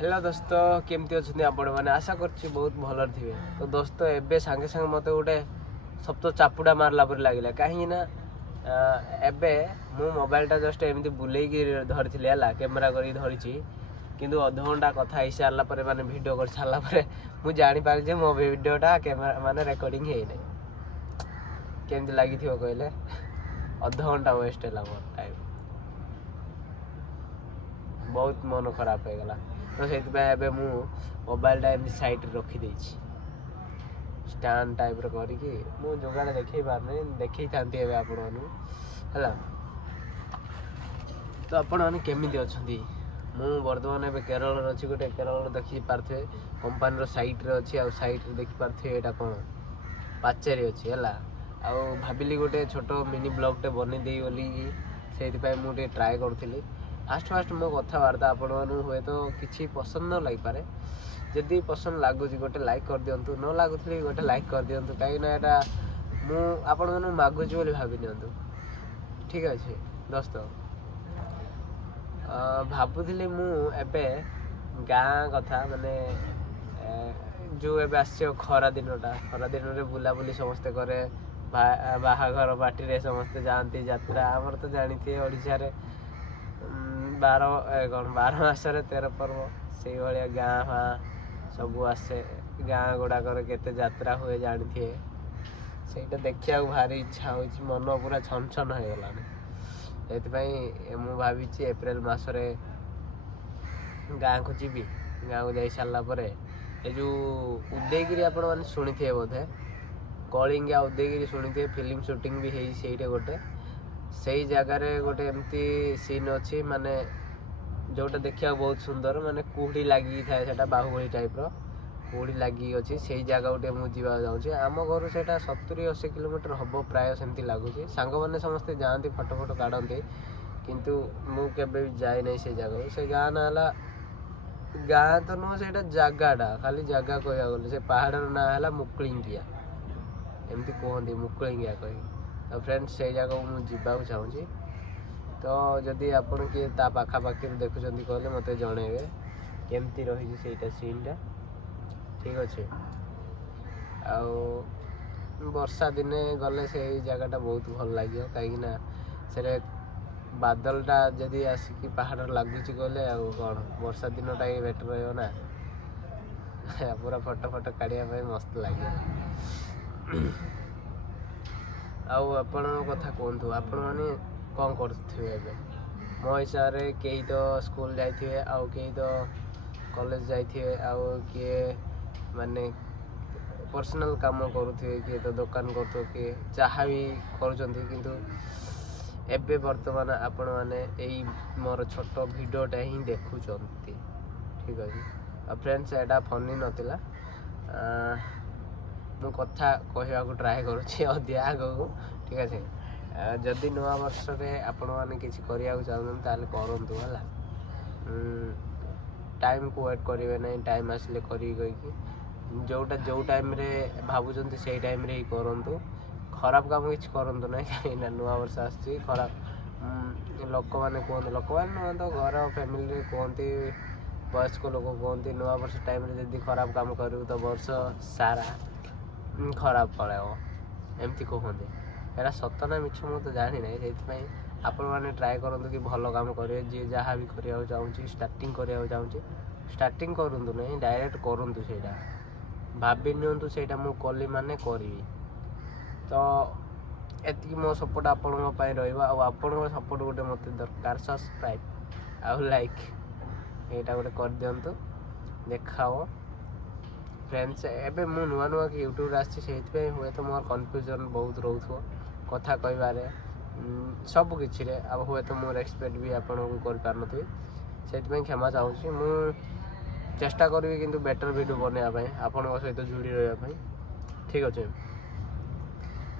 Hello दोस्त केमती अच्छे आपण मैंने आशा करछि बहुत भल थे। तो दोस्त एबे सांगे सांगे मत गोटे सब तो चापुड़ा मारला पर लगे कहीं ना एबे मु मोबाइलटा जस्ट एमती बुले धरी है कैमेरा कर धरी किंतु अध घंटा कथा हो सारा पर माने वीडियो कर सारा पर मुझे जापारि जे मो वीडियोटा कैमेरा माने रिकॉर्डिंग है नहीं केमती लगी कहले अध घंटा वेस्ट है मोर टाइम बहुत मन खराब हो गला। तो से मु मोबाइल टाइम साइड रखी स्टैंड टाइप करके मु जोगाड़ देखे पारनी देखी था आपण है। तो आपण मैंने केमी अच्छा मु बर्तमान ए केरल अच्छी गोटे केरल देखी पारे कंपानी साइट रे अच्छी आउ साइट रे देखी पारे यहाँ कौन पाचेरी अच्छी है आउ भाविली गोटे छोट मिनी ब्लॉगटे बन दे बोली से मुझे ट्राए करी फास्ट मो कथबार्ता आपण हुए तो किसी पसंद न लग पारे जदि पसंद लगुच गोटे लाइक कर दिंतु न लगुली गोटे लाइक कर दिंतु कहीं मुझे मागुच बोली भावी नियंतु ठीक अच्छे दोस्त। भावुली मुझे गाँ कथा माने जो एबे आसो खरा दिन रे बुलाबुली समस्ते करे बाहाघर पार्टी रे समस्ते जाती यात्रा आमर तो जानी ओडिशा रे 12 मासरे 13 पर्व से भाया गाँ फाँ सब आसे गाँ गुड़ाक केते यात्रा हुए जानी थे ସେଇଟା ଦେଖିବାକୁ ଭାରି ଇଚ୍ଛା ହେଉଛି मन पूरा छन छन हो गलानी से मु भावी एप्रिल मासरे गाँ को जीवी गाँ को जा सारा पर ये जो उदयगिरी आपण मैंने शुणी थे बोधे कलिंगा उदयगिरी शुणी थे फिल्म शूटिंग भी है गोटे से जगार गोटे एमती सीन अच्छी माने जोटा देखा बहुत सुंदर माने कुहड़ी लगी थाए से बाहुबली टाइप कुहड़ी लगी अच्छी से जगह गोटे मुझे जाऊँगी आम घर से 70-80 किलोमीटर हम प्राय सेमती लगुच सांग मैंने समस्ते जाती फटो फटो काढ़ती किंतु मुझे भी जाए नहीं से जगह से गाँ ना गाँ तो नुह से जगटा खाली जगह कह गले से पहाड़ ना है मुकुलिंगिया एमती कहती मुकुलिंगिया कही। तो फ्रेंड्स से जगह मुझे चाहूँगी तो जदि आपन किए ता पाखापाखि देखुं कहले मत जनइबे केमती रही सेटा सीनटा ठीक अच्छे। वर्षा दिने गले से जगहटा बहुत भल लगे कहीं से बादलटा जदि आसिक पहाड़ लगुच गले कौन वर्षा दिनटा ही बेटर रहा पूरा फटो फटो काढ़ा मस्त लगे। आपण कथा कहतु आपण मैंने कौन करे मो हिसाब से कई तो स्कूल जाइए आउ कई तो कॉलेज जाइए आउ किए माने पर्सनल काम करुवे किए तो दुकान कर किए जहाँ भी कर एबे वर्तमान आपण मैंने यही मोर छोट भिडियोटा ही देखुंट ठीक अच्छे। फ्रेंड्स एटा फनी नथिला मु कथा कहवा ट्राए करुँची अधिया आगू ठीक अच्छे। जदि नुआ वर्ष में आपण मैंने किसी करने चाहते करूँ है टाइम को वेट करेंगे ना टाइम आसिले करी जोटा जो टाइम रे भावुं से टाइम रे ही करूँ खराब काम किसी करूँ ना कहीं नुआ वर्ष आसची खराब लोक मैंने कहते लोक मैंने तो घर फैमिली कहते वयस्क लोक कहते नुआ वर्ष टाइम रे जदि खराब काम करूँ तो वर्ष सारा खराब पड़ेब एमती कहते एरा सत ना मिछ मु तो जानी ना से आपण मैंने ट्राए करूँ कि भल काम करेंगे जी जहाँ भी करने चाहूँगी स्टार्टिंग करने चाहूँगी स्टार्टिंग करूँ नहीं डायरेक्ट करूँ से भाभी नियंतु से मु कली माने करी तो एति मो सपोर्ट आपण आपण सपोर्ट गोटे मत दरकार सब्सक्राइब आउ लाइक यहाँ गोटे कर दिंतु देखाओ फ्रेंड्स एबे मु नुआ नुआ कि यूट्यूब आसी हुए तो मोर कन्फ्यूजन बहुत रोथो कथा कहबारे सब किसी अब हुए तो मोर एक्सपेक्ट भी आपको कर से क्षमा चाहूँगी मु चेष्टा करी कि बेटर वीडियो बनवाई आपण सहित जोड़ी रही ठीक अच्छे।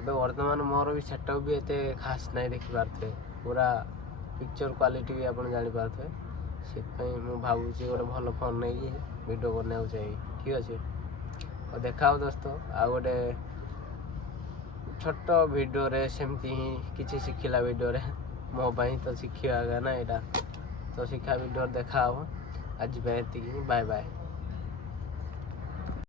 एबे वर्तमान मोर भी सेटअप भी एते खास नहीं देखी पारे पूरा पिक्चर क्वालिटी भी आप जापारे से भावुँ गोटे भल फोन नहीं वीडियो बनवा चाहिए ठीक अच्छे। और देखा दोस्त आ गोटे छोट वीडियो रे सेमती ही किसी शिखला वीडियो रे मो तो शिखा ना यहाँ तो शिखा वीडियो देखा ଆଜି ପାଇଁ ଏତିକି, ବାଏ ବାଏ।